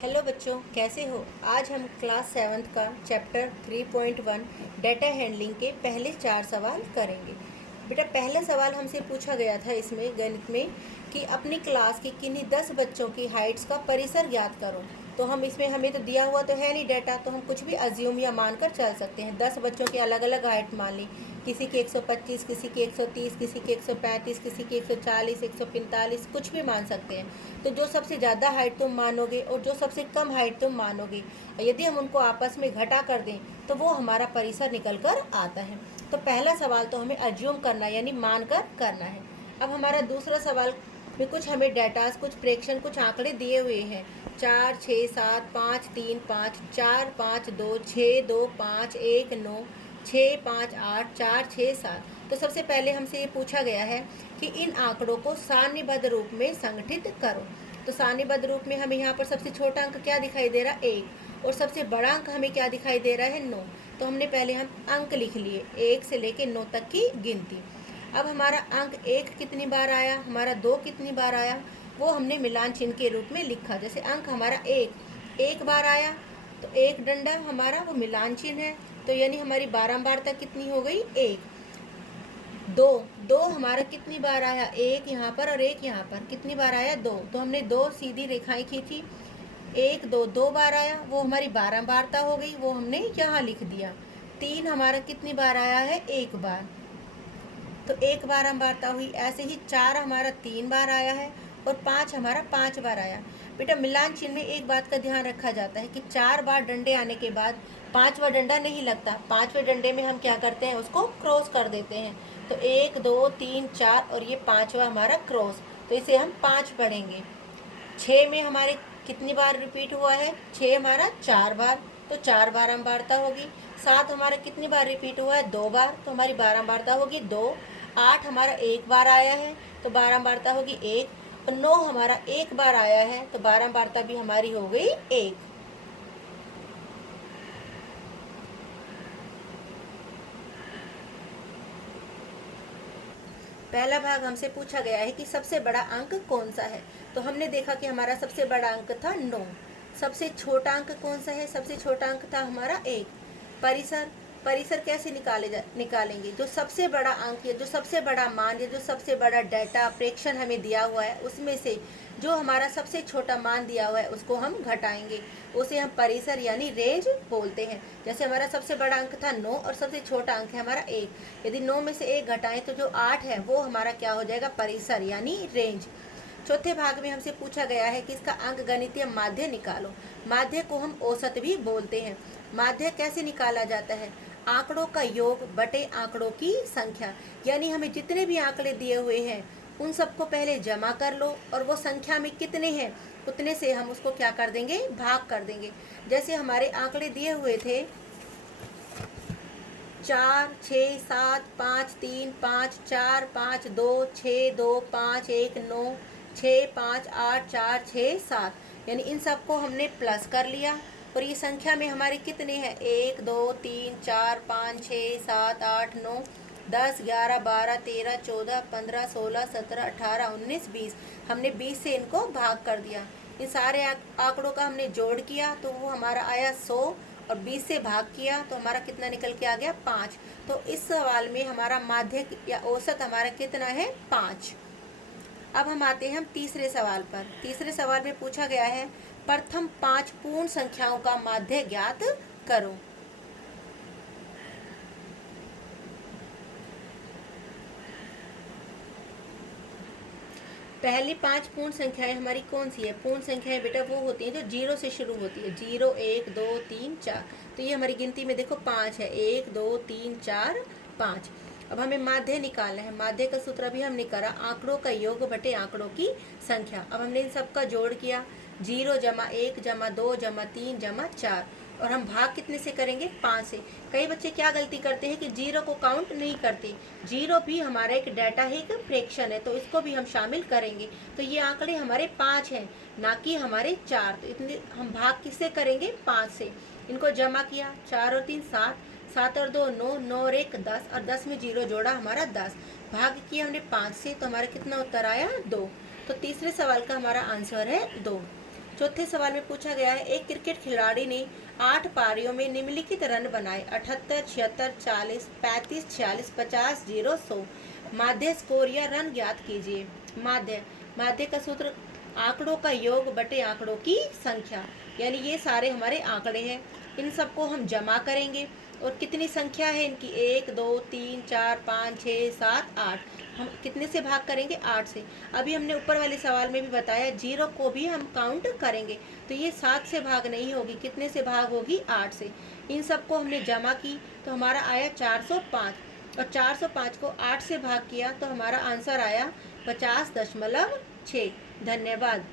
Hello बच्चों, कैसे हो। आज हम क्लास 7th का चैप्टर 3.1 डाटा हैंडलिंग के पहले 4 सवाल करेंगे। बेटा, पहला सवाल हमसे पूछा गया था इसमें गणित में कि अपनी क्लास के किन्हीं 10 बच्चों की हाइट्स का परिसर ज्ञात करो। तो हम इसमें हमें तो दिया हुआ तो है नहीं डाटा, तो हम कुछ भी अज्यूम या मानकर चल सकते हैं। 10 बच्चों की अलग अलग हाइट मान ली, किसी की 125, किसी की 130, किसी की 135, किसी की 140, 145, कुछ भी मान सकते हैं। तो जो सबसे ज़्यादा हाइट तुम मानोगे और जो सबसे कम हाइट तुम मानोगे, यदि हम उनको आपस में घटा कर दें तो वो हमारा परिसर निकल कर आता है। तो पहला सवाल तो हमें अज्यूम करना यानी मान कर करना है। अब हमारा दूसरा सवाल में कुछ हमें डाटास, कुछ प्रेक्षण, कुछ आंकड़े दिए हुए हैं। 4, 6, 7, 5, 3, 5, 4, 5, 2, 6, 2, 5, 1, 9, 6, 5, 8, 4, 6, 7। तो सबसे पहले हमसे ये पूछा गया है कि इन आंकड़ों को सारणीबद्ध रूप में संगठित करो। तो सारणीबद्ध रूप में हमें यहाँ पर सबसे छोटा अंक क्या दिखाई दे रहा है, 1, और सबसे बड़ा अंक हमें क्या दिखाई दे रहा है, 9। तो हमने पहले हम अंक लिख लिए, 1 से लेकर 9 तक की गिनती। अब हमारा अंक 1 कितनी बार आया, हमारा 2 कितनी बार आया, वो हमने मिलान चिन्ह के रूप में लिखा। जैसे अंक हमारा 1 बार आया तो एक डंडा हमारा वो मिलान चिन्ह है, तो यानी हमारी बारंबारता कितनी हो गई, 1। 2 हमारा कितनी बार आया, 1 यहाँ पर और 1 यहाँ पर, कितनी बार आया, 2। तो हमने 2 सीधी रेखाएं खींची, 1 2 2 बार आया, वो हमारी बारंबारता हो गई, वो हमने यहाँ लिख दिया। 3 हमारा कितनी बार आया है, 1 बार, तो 1 बारंबारता हुई। ऐसे ही 4 हमारा 3 बार आया है और 5 हमारा 5 बार आया। बेटा, मिलान चिन्ह में एक बात का ध्यान रखा जाता है कि 4 बार डंडे आने के बाद 5वां डंडा नहीं लगता। 5वें डंडे में हम क्या करते हैं, उसको क्रॉस कर देते हैं। तो 1 2 3 4 और ये 5वां हमारा क्रॉस, तो इसे हम 5 पढ़ेंगे। 6 में हमारे कितनी बार रिपीट हुआ है, 6 हमारा 4 बार, तो 4 बारंबारता होगी। 7 हमारा कितनी बार रिपीट हुआ है, 2 बार, तो हमारी बारंबारता होगी 2। 8 हमारा 1 बार आया है तो बारंबारता होगी 1, और 9 हमारा 1 बार आया है तो बारंबारता भी हमारी हो गई 1। पहला भाग हमसे पूछा गया है कि सबसे बड़ा अंक कौन सा है। तो हमने देखा कि हमारा सबसे बड़ा अंक था 9। सबसे छोटा अंक कौन सा है, सबसे छोटा अंक था हमारा 1। परिसर, परिसर कैसे निकालेंगे, जो सबसे बड़ा अंक या जो सबसे बड़ा मान या जो सबसे बड़ा डाटा प्रेक्षण हमें दिया हुआ है उसमें से जो हमारा सबसे छोटा मान दिया हुआ है उसको हम घटाएंगे, उसे हम परिसर यानी रेंज बोलते हैं। जैसे हमारा सबसे बड़ा अंक था 9 और सबसे छोटा अंक है हमारा 1। यदि 9 में से 1 घटाएं तो जो 8 है वो हमारा क्या हो जाएगा, परिसर यानी रेंज। चौथे भाग में हमसे पूछा गया है कि इसका अंक गणितीय माध्य निकालो। माध्य को हम औसत भी बोलते हैं। माध्य कैसे निकाला जाता है, आंकड़ों का योग बटे आंकड़ों की संख्या। यानी हमें जितने भी आंकड़े दिए हुए हैं उन सबको पहले जमा कर लो और वो संख्या में कितने हैं उतने से हम उसको क्या कर देंगे, भाग कर देंगे। जैसे हमारे आंकड़े दिए हुए थे 4 6 7 5 3 5 4 5 2 6 2 5 1 9 6 5 8 4 6 7, यानी इन सबको हमने प्लस कर लिया। और ये संख्या में हमारे कितने हैं, 1 2 3 4 5 6 7 8 9 10 11 12 13 14 15 16 17 18 19 20। हमने 20 से इनको भाग कर दिया। इन सारे आंकड़ों का हमने जोड़ किया तो वो हमारा आया 100, और 20 से भाग किया तो हमारा कितना निकल के आ गया, 5। तो इस सवाल में हमारा माध्य या औसत हमारा कितना है, 5। अब हम आते हैं हम तीसरे सवाल पर। तीसरे सवाल में पूछा गया है प्रथम 5 पूर्ण संख्याओं का माध्य ज्ञात करो। पहली 5 पूर्ण संख्याएं हमारी कौन सी है, पूर्ण संख्याएं बेटा वो होती हैं जो 0 से शुरू होती है। 0 1 2 3 4, तो ये हमारी गिनती में देखो 5 है, 1 2 3 4 5। अब हमें माध्य निकालना है। माध्य का सूत्र भी हमने करा, आंकड़ों का योग बटे आंकड़ों की संख्या। अब हमने इन सबका जोड़ किया, 0 जमा 1 जमा 2 जमा 3 जमा 4, और हम भाग कितने से करेंगे, 5 से। कई बच्चे क्या गलती करते हैं कि 0 को काउंट नहीं करते। 0 भी हमारा एक डाटा है, एक फ्रैक्शन है, तो इसको भी हम शामिल करेंगे। तो ये आंकड़े हमारे 5 हैं, ना कि हमारे 4। तो इतने हम भाग किससे करेंगे, 5 से। इनको जमा किया, 4 और 3 7, 7 और 2 9, 9 और 1 10, और 10 में 0 जोड़ा हमारा 10। भाग किया हमने 5 से, तो हमारा कितना उत्तर आया, 2। तो तीसरे सवाल का हमारा आंसर है 2। चौथे सवाल में पूछा गया है, एक क्रिकेट खिलाड़ी ने 8 पारियों में निम्नलिखित रन बनाए 78, 76, 40, 35, 46, 50, 0, 100। माध्य स्कोर या रन ज्ञात कीजिए। माध्य का सूत्र आंकड़ों का योग बटे आंकड़ों की संख्या, यानी ये सारे हमारे आंकड़े हैं, इन सबको हम जमा करेंगे और कितनी संख्या है इनकी, 1, 2, 3, 4, 5, 6, 7, 8, हम कितने से भाग करेंगे, 8 से। अभी हमने ऊपर वाले सवाल में भी बताया 0 को भी हम काउंट करेंगे, तो ये 7 से भाग नहीं होगी, कितने से भाग होगी, 8 से। इन सबको हमने जमा की तो हमारा आया 405 और 405 को 8 से भाग किया तो हमारा आंसर आया 50.6। धन्यवाद।